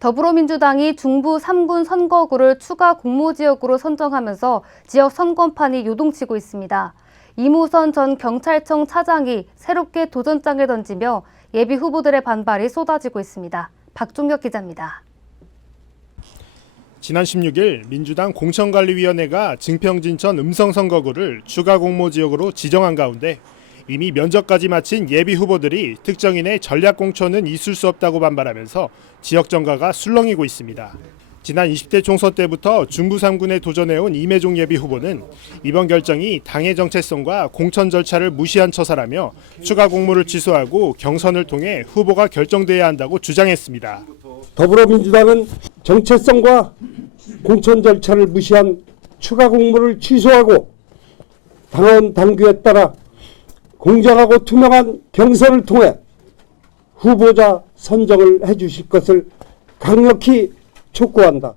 더불어민주당이 중부 3군 선거구를 추가 공모지역으로 선정하면서 지역 선거판이 요동치고 있습니다. 이무선 전 경찰청 차장이 새롭게 도전장을 던지며 예비 후보들의 반발이 쏟아지고 있습니다. 박종혁 기자입니다. 지난 16일 민주당 공천관리위원회가 증평진천 음성선거구를 추가 공모지역으로 지정한 가운데 이미 면접까지 마친 예비 후보들이 특정인의 전략공천은 있을 수 없다고 반발하면서 지역 정가가 술렁이고 있습니다. 지난 20대 총선 때부터 중부 3군에 도전해온 이매종 예비 후보는 이번 결정이 당의 정체성과 공천 절차를 무시한 처사라며 추가 공모를 취소하고 경선을 통해 후보가 결정돼야 한다고 주장했습니다. 더불어민주당은 정체성과 공천 절차를 무시한 추가 공모를 취소하고 당원 당규에 따라 공정하고 투명한 경선을 통해 후보자 선정을 해주실 것을 강력히 촉구한다.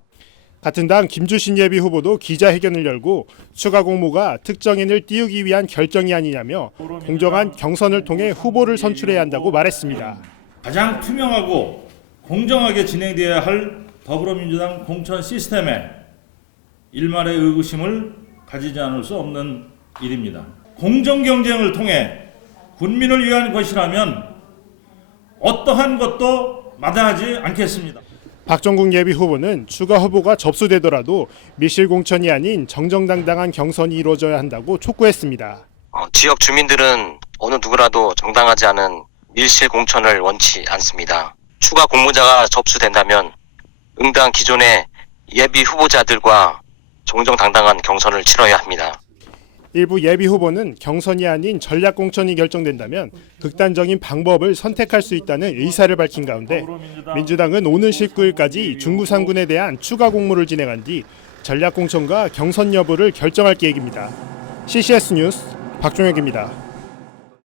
같은 당 김주신 예비 후보도 기자회견을 열고 추가 공모가 특정인을 띄우기 위한 결정이 아니냐며 공정한 경선을 통해 후보를 선출해야 한다고 말했습니다. 가장 투명하고 공정하게 진행되어야 할 더불어민주당 공천 시스템에 일말의 의구심을 가지지 않을 수 없는 일입니다. 공정 경쟁을 통해 국민을 위한 것이라면 어떠한 것도 마다하지 않겠습니다. 박정국 예비 후보는 추가 후보가 접수되더라도 밀실 공천이 아닌 정정당당한 경선이 이루어져야 한다고 촉구했습니다. 지역 주민들은 어느 누구라도 정당하지 않은 밀실 공천을 원치 않습니다. 추가 공모자가 접수된다면 응당 기존의 예비 후보자들과 정정당당한 경선을 치러야 합니다. 일부 예비 후보는 경선이 아닌 전략 공천이 결정된다면 극단적인 방법을 선택할 수 있다는 의사를 밝힌 가운데 민주당은 오는 19일까지 중부 3군에 대한 추가 공모를 진행한 뒤 전략 공천과 경선 여부를 결정할 계획입니다. CCS 뉴스 박종혁입니다.